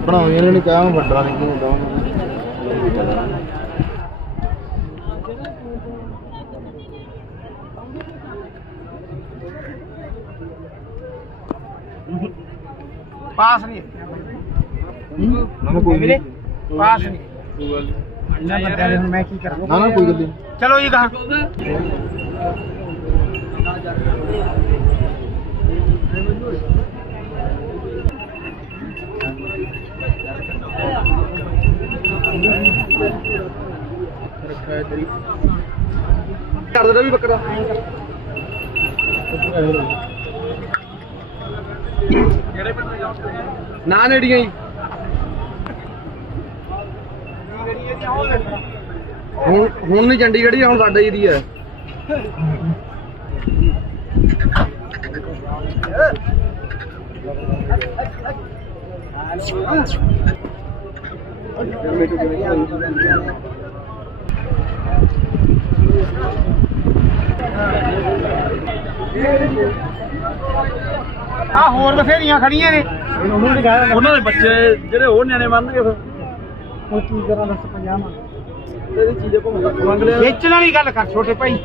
ਬਣਾ ਇਹਨਾਂ ਨੇ ਕਿਹਾ ਮੈਂ ਵੱਡਾ ਨਹੀਂ ਹੁੰਦਾ ਪਾਸ ਨਹੀਂ। ਨਾ ਕੋਈ ਨਹੀਂ। ਪਾਸ ਨਹੀਂ। ਅੰਨਾ ਬੰਦਾ ਹੁਣ ਮੈਂ ਕੀ ਕਰਾਂ? ਨਾ ਨਾ ਕੋਈ ਗੱਲ ਨਹੀਂ। ਚਲੋ ਜੀ ਕਹਾ ਹੈ ਤੇਰੀ। ਕਰ ਦੇਣਾ ਵੀ ਬੱਕਰਾ। ਨਾ ਨੇੜੀਆਂ ਹੀ। ਹੁਣ ਹੁਣ ਨਹੀਂ ਚੰਡੀਗੜ੍ਹ ਹੀ ਹੁਣ ਸਾਡੇ ਹੀ ਦੀ ਹੈ। ਆ ਹੋਰ ਬਥੇਰੀਆਂ ਖੜੀਆਂ ਨੇ। ਉਹਨਾਂ ਦੇ ਬੱਚੇ ਜਿਹੜੇ ਉਹ ਨਿਆਣੇ ਮੰਨਣਗੇ ਫਿਰ। ਉਹ ਕੀ ਕਰਾਂ ਦੱਸ 50 ਮੰਗ ਇਹਦੀ ਚੀਜ਼ਾਂ ਘੁੰਮ ਮੰਗ ਲਿਆ। ਵੇਚਣ ਵਾਲੀ ਗੱਲ ਕਰ ਛੋਟੇ ਭਾਈ।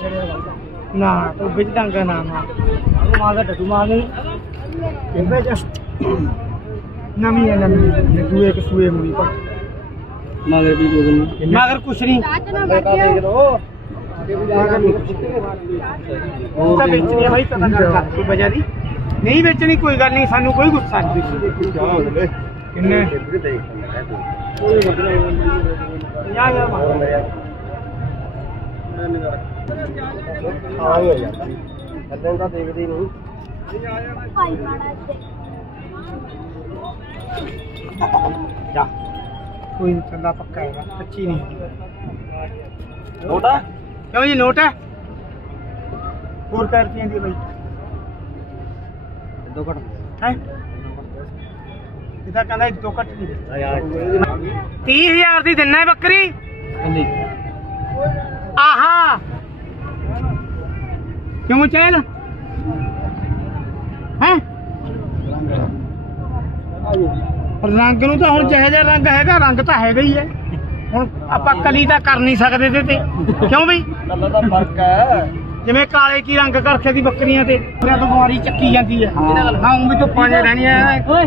ਨਾ ਤੂੰ ਵਿੱਚ ਡੰਗਾ ਨਾ ਮਾਰ ਉਹ ਮਾਂ ਦਾ ਟੱਟੂ ਮਾਰ ਦੇ। ਕਹਿੰਦਾ ਜਾ ਨਵੀਂ ਹੈ ਨਵੀਂ। ਦੂਏ ਕਿ ਸੂਏ ਮੁੜੀ ਪਾ। ਮਗਰ ਵੀ ਕੋਈ ਨਹੀਂ ਮਗਰ ਕੁਛ ਨਹੀਂ। ਦੇਖ ਲੋ ਉਹ ਤਾਂ ਵੇਚਣੀ ਹੈ ਭਾਈ ਪਤਾ ਕਰ ਸੱਤ ਵਜਾ ਦੀ। ਨਹੀਂ ਵੇਚਣੀ ਕੋਈ ਗੱਲ ਨਹੀਂ ਸਾਨੂੰ ਕੋਈ ਗੁੱਸਾ ਨਹੀਂ। ਕਿੰਨੇ? ਪੰਜਾਹ ਹਜ਼ਾਰ ਮੰਗ ਥੱਲੇ ਤਾਂ ਦੇਖਦੀ ਨਹੀਂ। ਜਾ। ਕੋਈ ਨਹੀਂ ਚੱਲਾ ਪੱਕਾ ਹੈਗਾ। ਕੱਚੀ ਨਹੀਂ। ਛੋਟਾ? ਕਿਉਂ ਜੀ ਨੋਟ। ਹੈ ਹੋਰ ਕਰ ਰੁਪਈਆਂ ਦੀ ਬਾਈ। ਦੋ ਘਟ। ਹੈ? ਇਹਦਾ ਕਹਿੰਦਾ ਦੋ ਘੱਟ ਨਹੀਂ। ਦੇ ਆ ਯਾਰ 30000 ਦੀ ਦਿੰਨਾ ਹੈ ਬੱਕਰੀ। ਆਹਾ। ਕਿਉਂ ਚੈਲ ਹੈ? ਰੰਗ ਨੂੰ ਤਾਂ ਹੁਣ ਜਿਹੋ ਜਿਹਾ ਰੰਗ ਹੈਗਾ ਰੰਗ ਤਾਂ ਹੈਗਾ ਹੀ ਹੈ। ਹੁਣ ਆਪਾਂ ਕਲੀ ਤਾਂ ਕਰ ਨਹੀਂ ਸਕਦੇ ਇਹਦੇ ਤੇ। ਕਿਉਂ ਬਈ? ਕੱਲਾ ਦਾ ਫ਼ਰਕ ਹੈ। ਜਿਵੇਂ ਕਾਲੇ ਕੀ ਰੰਗ ਕਰਖੇ ਦੀ ਬੱਕਰੀਆਂ ਤੇ ਉਹਨਾਂ ਤੋਂ ਬਿਮਾਰੀ ਚੱਕੀ ਜਾਂਦੀ ਹੈ। ਹਾਂ। ਉਹ ਵੀ ਧੁੱਪਾਂ 'ਚ ਰਹਿਣੀਆਂ। ਓਏ।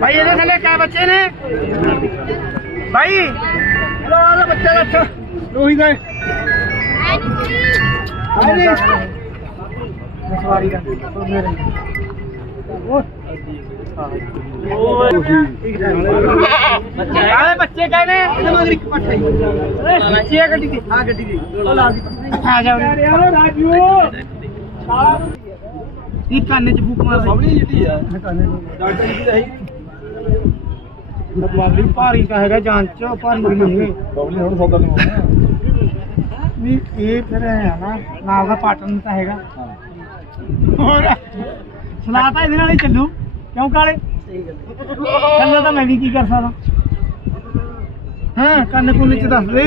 ਭਾਈ ਇਹਦੇ ਥੱਲੇ ਕਿਆ ਬੱਚੇ ਨੇ? ਭਾਈ ਲੋ ਆਲੇ ਬੱਚੇ ਬੱਚੇ। ਰੋਹੀ ਗਏ ਆਲੇ ਮਸਵਾਰੀ ਦਾ ਆਲੇ ਬੱਚੇ ਕਹਿੰਦੇ ਇਹਦੇ ਮਗਰ ਇੱਕ ਪੱਠਾ ਹੀ। ਬੱਚੇ ਆ ਗੱਡੀ ਦੀ ਹਾਂ ਗੱਡੀ ਦੀ। ਆ ਜਾ ਯਾਰ ਰਾਜੂ। ਇਹ ਕੰਨ ਚ ਫੂਕ ਮਾਰ ਬਬਲੀ ਜਿੱਡੀ ਆ। ਕੰਨ ਡਾਕਟਰ ਜੀ ਰਹੀ। ਬਾਬਲੀ ਭਾਰੀ ਤਾਂ ਹੈਗਾ ਜਾਨ ਚ ਭਾਰੀ ਨਹੀਂ ਹੈ। ਬਬਲੀ ਹੁਣ ਸੌਦਾ ਨਹੀਂ ਹੋਣਾ ਨਹੀਂ ਇਹ ਫਿਰ ਹੈ ਨਾ ਨਾਲ ਦਾ ਪਾਟਨ ਤਾਂ ਹੈਗਾ। ਹੋਰ। ਸਲਾਹ ਤਾਂ ਇਹਦੇ ਨਾਲ ਹੀ ਚੱਲੂ। ਕਿਉਂ ਕਾਲੇ? ਚੱਲੋ ਤਾਂ ਮੈਂ ਵੀ ਕੀ ਕਰ ਸਕਦਾ। ਹਾਂ ਕੰਨ ਕੁੰਨ ਚ ਦੱਸ ਦੇ।